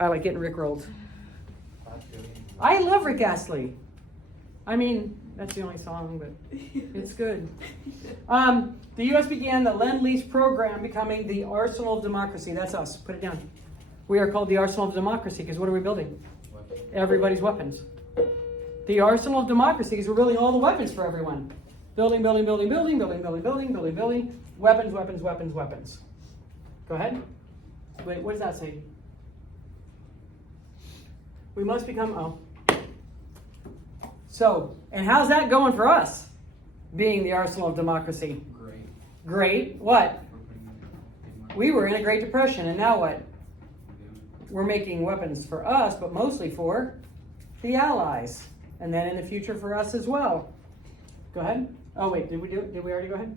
I like getting rickrolled. I love Rick Astley. I mean, that's the only song, but it's good. The U.S. began the Lend-Lease program, becoming the arsenal of democracy. That's us. Put it down. We are called the arsenal of democracy because what are we building? Everybody's weapons. The arsenal of democracy because we're building all the weapons for everyone. Building, building, building, building, building, building, building, building, building. Weapons, weapons, weapons, weapons. Go ahead. Wait, what does that say? We must become, So, and how's that going for us? Being the arsenal of democracy. Great. What? We were in a Great Depression, and now what? We're making weapons for us, but mostly for the Allies. And then in the future for us as well. Go ahead. Oh, wait, did we already go ahead?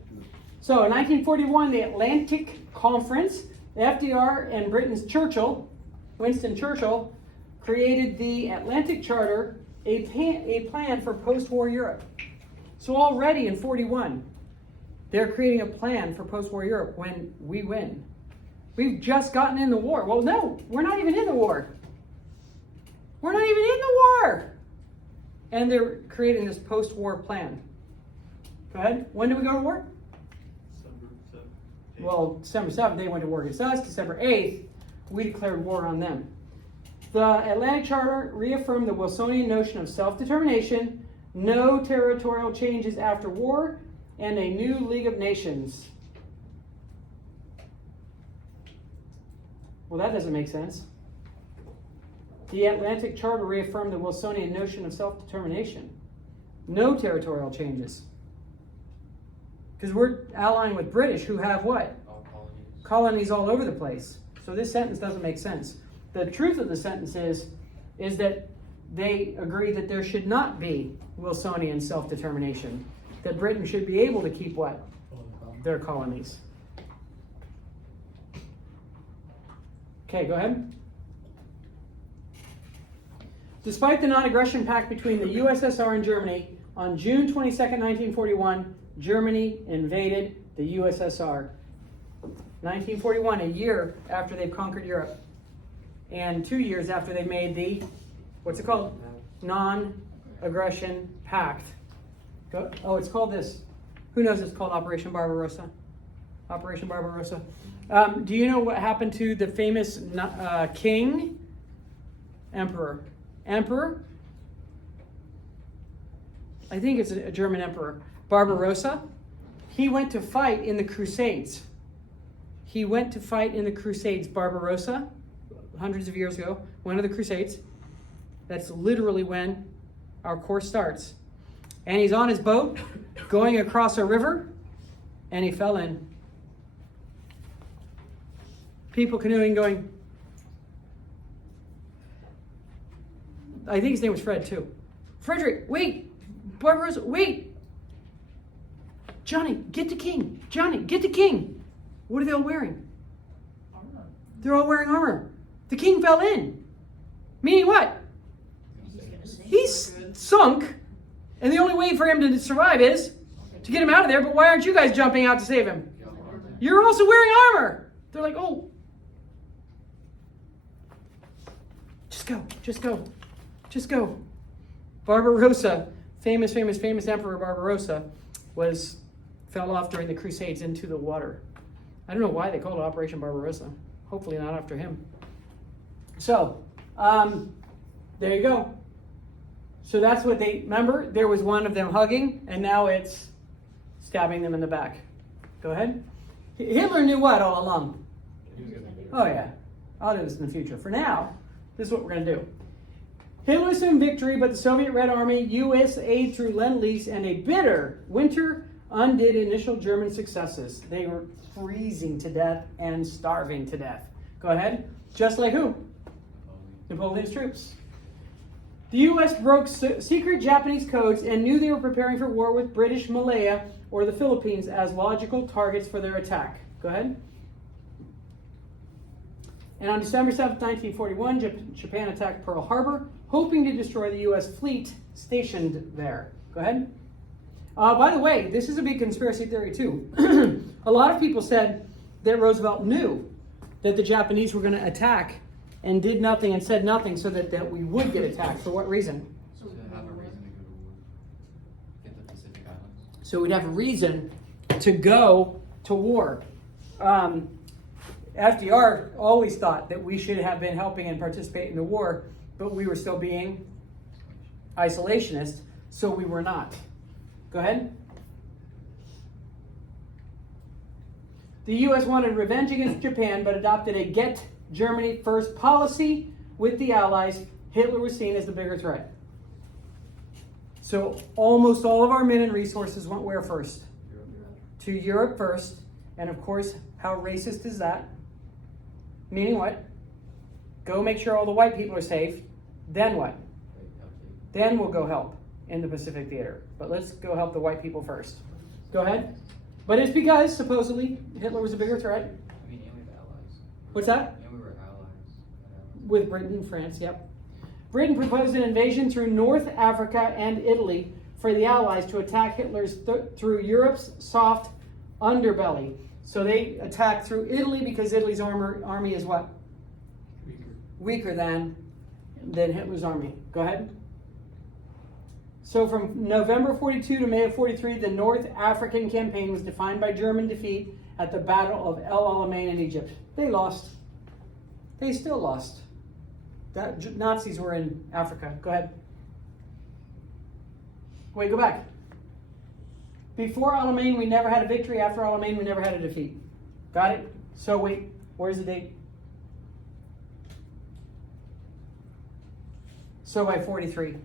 So, in 1941, the Atlantic Conference, FDR and Britain's Winston Churchill, created the Atlantic Charter, a plan for post-war Europe. So already in 41, they're creating a plan for post-war Europe when we win. We've just gotten in the war. Well, no, we're not even in the war. We're not even in the war. And they're creating this post-war plan. Go ahead. When did we go to war? December 7th. Well, December 7th, they went to war against us. December 8th, we declared war on them. The Atlantic Charter reaffirmed the Wilsonian notion of self-determination, no territorial changes after war, and a new League of Nations. Well, that doesn't make sense. The Atlantic Charter reaffirmed the Wilsonian notion of self-determination, no territorial changes. Because we're allying with British who have what? Colonies all over the place. So this sentence doesn't make sense. The truth of the sentence is that they agree that there should not be Wilsonian self-determination. That Britain should be able to keep what? Their colonies. Okay, go ahead. Despite the non-aggression pact between the USSR and Germany, on June 22nd, 1941, Germany invaded the USSR. 1941, a year after they've conquered Europe. And 2 years after they made the, what's it called? Non-aggression pact. Oh, it's called this. Who knows it's called Operation Barbarossa? Operation Barbarossa. Do you know what happened to the famous king? Emperor? I think it's a German emperor. Barbarossa. He went to fight in the Crusades. Barbarossa, hundreds of years ago, one of the Crusades. That's literally when our course starts. And he's on his boat going across a river, and he fell in. People canoeing going. I think his name was Fred too. Frederick, wait! Barbarossa, wait! Johnny, get the king! Johnny, get the king! What are they all wearing? Armor. They're all wearing armor. The king fell in. Meaning what? He's sunk, and the only way for him to survive is to get him out of there, but why aren't you guys jumping out to save him? You're also wearing armor. They're like, oh. Just go. Barbarossa, famous Emperor Barbarossa, fell off during the Crusades into the water. I don't know why they called it Operation Barbarossa. Hopefully not after him. So, there you go. So that's what remember, there was one of them hugging, and now it's stabbing them in the back. Go ahead. Hitler knew what all along? Oh yeah, I'll do this in the future. For now, this is what we're going to do. Hitler assumed victory, but the Soviet Red Army, U.S. aid through Lend-Lease, and a bitter winter undid initial German successes. They were freezing to death and starving to death. Go ahead. Just like who? Napoleon's troops. The U.S. broke secret Japanese codes and knew they were preparing for war with British Malaya or the Philippines as logical targets for their attack. Go ahead. And on December 7th, 1941, Japan attacked Pearl Harbor, hoping to destroy the U.S. fleet stationed there. Go ahead. By the way, this is a big conspiracy theory too. A lot of people said that Roosevelt knew that the Japanese were going to attack and did nothing and said nothing so that we would get attacked. For what reason? To have a reason to go to war. Get the Pacific Islands. So we'd have a reason to go to war. FDR always thought that we should have been helping and participating in the war, but we were still being isolationist, so we were not. Go ahead. The U.S. wanted revenge against Japan, but adopted a get Germany first policy with the Allies. Hitler was seen as the bigger threat. So almost all of our men and resources went where first? To Europe first. And of course, how racist is that? Meaning what? Go make sure all the white people are safe. Then what? Then we'll go help in the Pacific Theater. But let's go help the white people first. Go ahead. But it's because, supposedly, Hitler was a bigger threat. I mean, and we were allies. What's that? And we were allies. With Britain and France, yep. Britain proposed an invasion through North Africa and Italy for the Allies to attack Hitler's through Europe's soft underbelly. So they attacked through Italy because Italy's army is what? Weaker than Hitler's army. Go ahead. So from November 42 to May of 43, the North African campaign was defined by German defeat at the Battle of El Alamein in Egypt. They lost. They still lost. Nazis were in Africa. Go ahead. Wait, go back. Before Alamein, we never had a victory. After Alamein, we never had a defeat. Got it? So wait, where's the date? So by 43.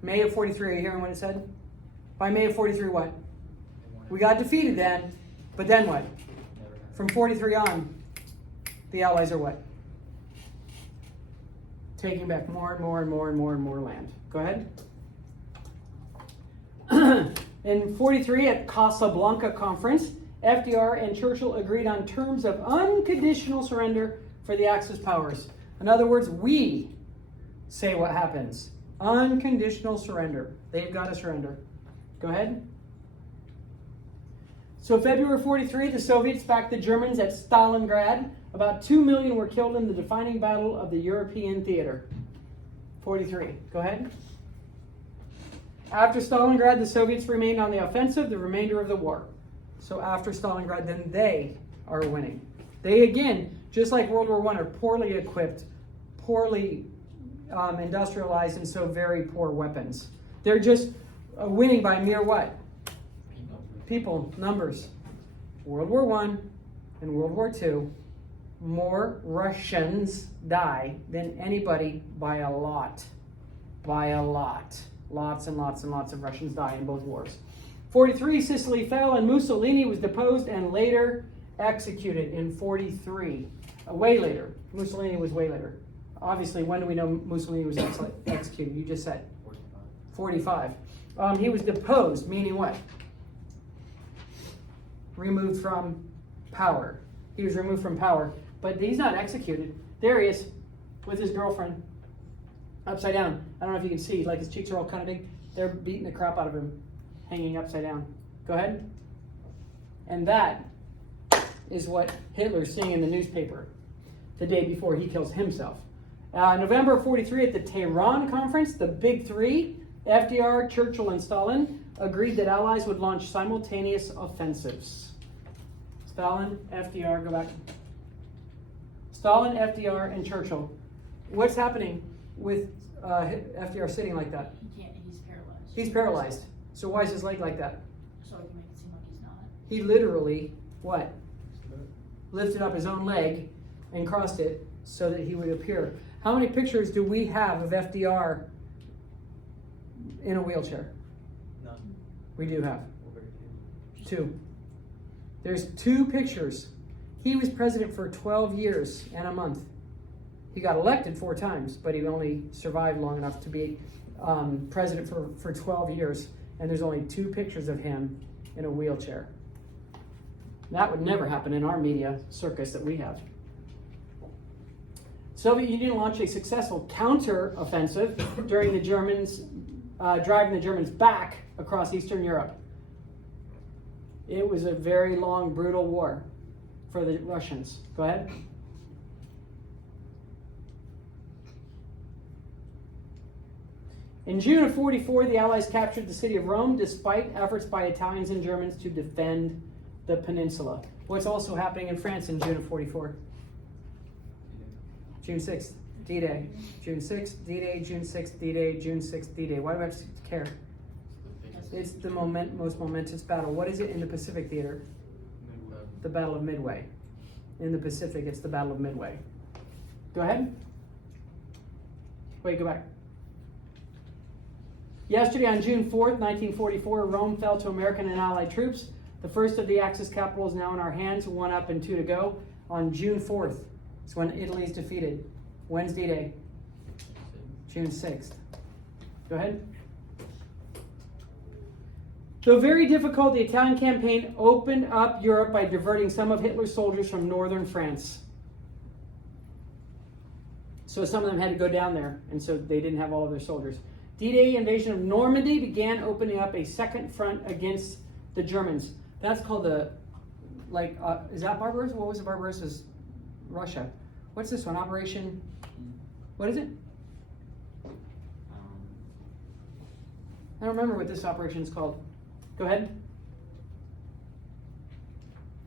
May of 43, are you hearing what it said? By May of 43, what? We got defeated then, but then what? From 43 on, the Allies are what? Taking back more and more and more and more and more land. Go ahead. In 43, at Casablanca Conference, FDR and Churchill agreed on terms of unconditional surrender for the Axis powers. In other words, we say what happens. Unconditional surrender. They've got to surrender. Go ahead. So February 43, the Soviets backed the Germans at Stalingrad. About 2 million were killed in the defining battle of the European theater. 43. Go ahead. After Stalingrad, the Soviets remained on the offensive the remainder of the war. So after Stalingrad, then they are winning. They, again, just like World War I, are poorly equipped, poorly industrialized, and so very poor weapons. They're just winning by mere what? People, numbers. World War I and World War II, more Russians die than anybody by a lot. By a lot. Lots and lots and lots of Russians die in both wars. 43, Sicily fell and Mussolini was deposed and later executed in 43. Way later. Mussolini was way later. Obviously, when do we know Mussolini was executed? You just said. 45. He was deposed, meaning what? Removed from power. He was removed from power. But he's not executed. There he is with his girlfriend. Upside down. I don't know if you can see, like his cheeks are all kind of big. They're beating the crap out of him, hanging upside down. Go ahead. And that is what Hitler's seeing in the newspaper the day before he kills himself. November of 43 at the Tehran conference, the big three, FDR, Churchill, and Stalin, agreed that Allies would launch simultaneous offensives. Stalin, FDR, go back. Stalin, FDR, and Churchill. What's happening with FDR sitting like that? He can't, he's paralyzed. He's paralyzed. So why is his leg like that? So he can make it seem like he's not. He literally, what? Lifted up his own leg and crossed it so that he would appear. How many pictures do we have of FDR in a wheelchair? None. We do have. Or very few. 2. There's 2 pictures. He was president for 12 years and a month. He got elected 4 times, but he only survived long enough to be president for 12 years. And there's only 2 pictures of him in a wheelchair. That would never happen in our media circus that we have. Soviet Union launched a successful counter-offensive during the Germans, driving the Germans back across Eastern Europe. It was a very long, brutal war for the Russians. Go ahead. In June of 44, the Allies captured the city of Rome despite efforts by Italians and Germans to defend the peninsula. What's also happening in France in June of 44? June 6th, D-Day. June 6th, D-Day, June 6th, D-Day, June 6th, D-Day. Why do I have to care? It's the most momentous battle. What is it in the Pacific Theater? Midway. The Battle of Midway. In the Pacific, it's the Battle of Midway. Go ahead. Wait, go back. Yesterday on June 4th, 1944, Rome fell to American and Allied troops. The first of the Axis capitals now in our hands, 1 up and 2 to go. On June 4th is when Italy is defeated. Wednesday day, June 6th. Go ahead. Though very difficult, the Italian campaign opened up Europe by diverting some of Hitler's soldiers from northern France. So some of them had to go down there, and so they didn't have all of their soldiers. D-Day invasion of Normandy began opening up a second front against the Germans. That's called the, is that Barbarossa? What was the Barbarossa's Russia? What's this one? Operation, what is it? I don't remember what this operation is called. Go ahead.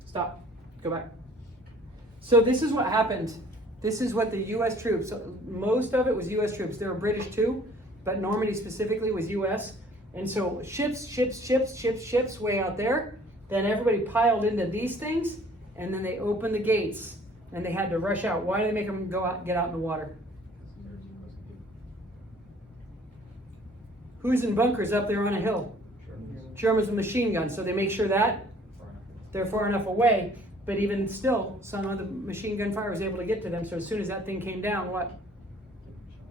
Stop. Go back. So this is what happened. This is what the U.S. troops, most of it was U.S. troops. There were British too, but Normandy specifically was U.S. And so ships way out there. Then everybody piled into these things, and then they opened the gates, and they had to rush out. Why did they make them go out, get out in the water? Who's in bunkers up there on a hill? Germans with machine guns. So they make sure that they're far enough away. But even still, some of the machine gun fire was able to get to them. So as soon as that thing came down, what?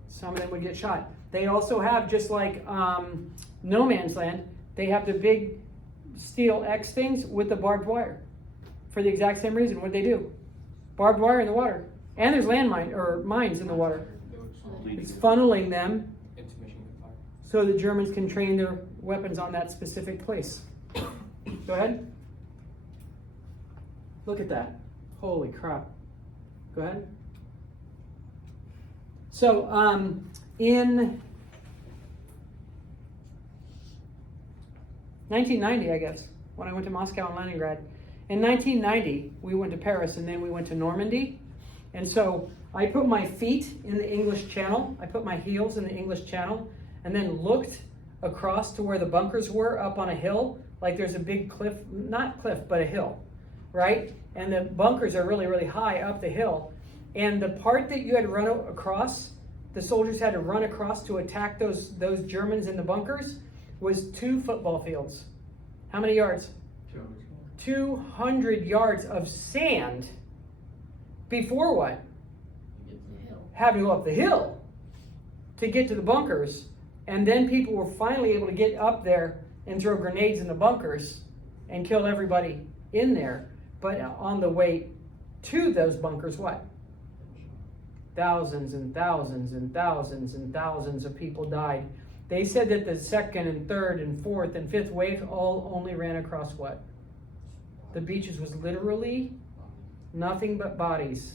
Some of them would get shot. They also have, just like No Man's Land, they have the big steel X things with the barbed wire. For the exact same reason. What do they do? Barbed wire in the water. And there's landmine or mines in the water. It's funneling them so the Germans can train their weapons on that specific place. Go ahead. Look at that. Holy crap. Go ahead. So, in 1990, I guess, when I went to Moscow and Leningrad, in 1990, we went to Paris and then we went to Normandy. And so I put my feet in the English Channel. I put my heels in the English Channel and then looked across to where the bunkers were up on a hill. Like there's a big cliff, not cliff, but a hill, right? And the bunkers are really, really high up the hill. And the part that you had to run across, the soldiers had to run across to attack those Germans in the bunkers, was 2 football fields. How many yards? 200 yards of sand. Before what? Having to go up the hill to get to the bunkers. And then people were finally able to get up there and throw grenades in the bunkers and kill everybody in there. But on the way to those bunkers, what? Thousands and thousands and thousands and thousands of people died. They said that the second and third and fourth and fifth wave all only ran across what? The beaches was literally nothing but bodies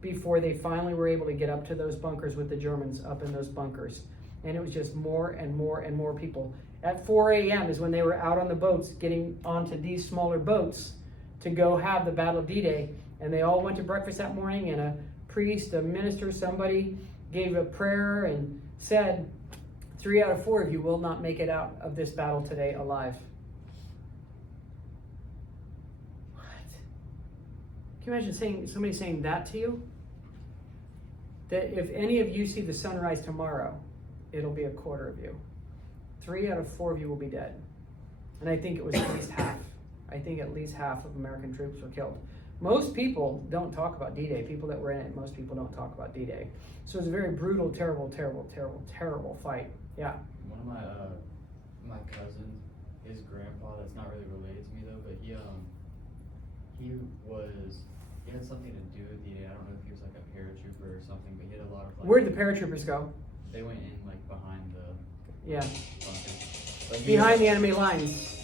before they finally were able to get up to those bunkers with the Germans up in those bunkers. And it was just more and more and more people. At 4 a.m. is when they were out on the boats getting onto these smaller boats to go have the Battle of D-Day. And they all went to breakfast that morning, and a priest, a minister, somebody gave a prayer and said, 3 out of 4 of you will not make it out of this battle today alive. What? Can you imagine somebody saying that to you? That if any of you see the sunrise tomorrow, it'll be a quarter of you. 3 out of 4 of you will be dead. And I think it was at least half. I think at least half of American troops were killed. Most people don't talk about D-Day. People that were in it, most people don't talk about D-Day. So it was a very brutal, terrible, terrible, terrible, terrible fight. Yeah. One of my cousins, his grandpa, that's not really related to me though, but he had something to do with D-Day. I don't know if he was like a paratrooper or something, but he had a lot of like. Where'd the paratroopers go? They went in like behind the bunker. Behind the enemy lines.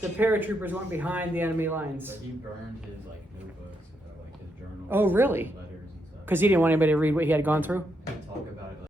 The paratroopers went behind the enemy lines. But he burned his like notebooks, like his journals. Oh, really? Letters and stuff. Because he didn't want anybody to read what he had gone through?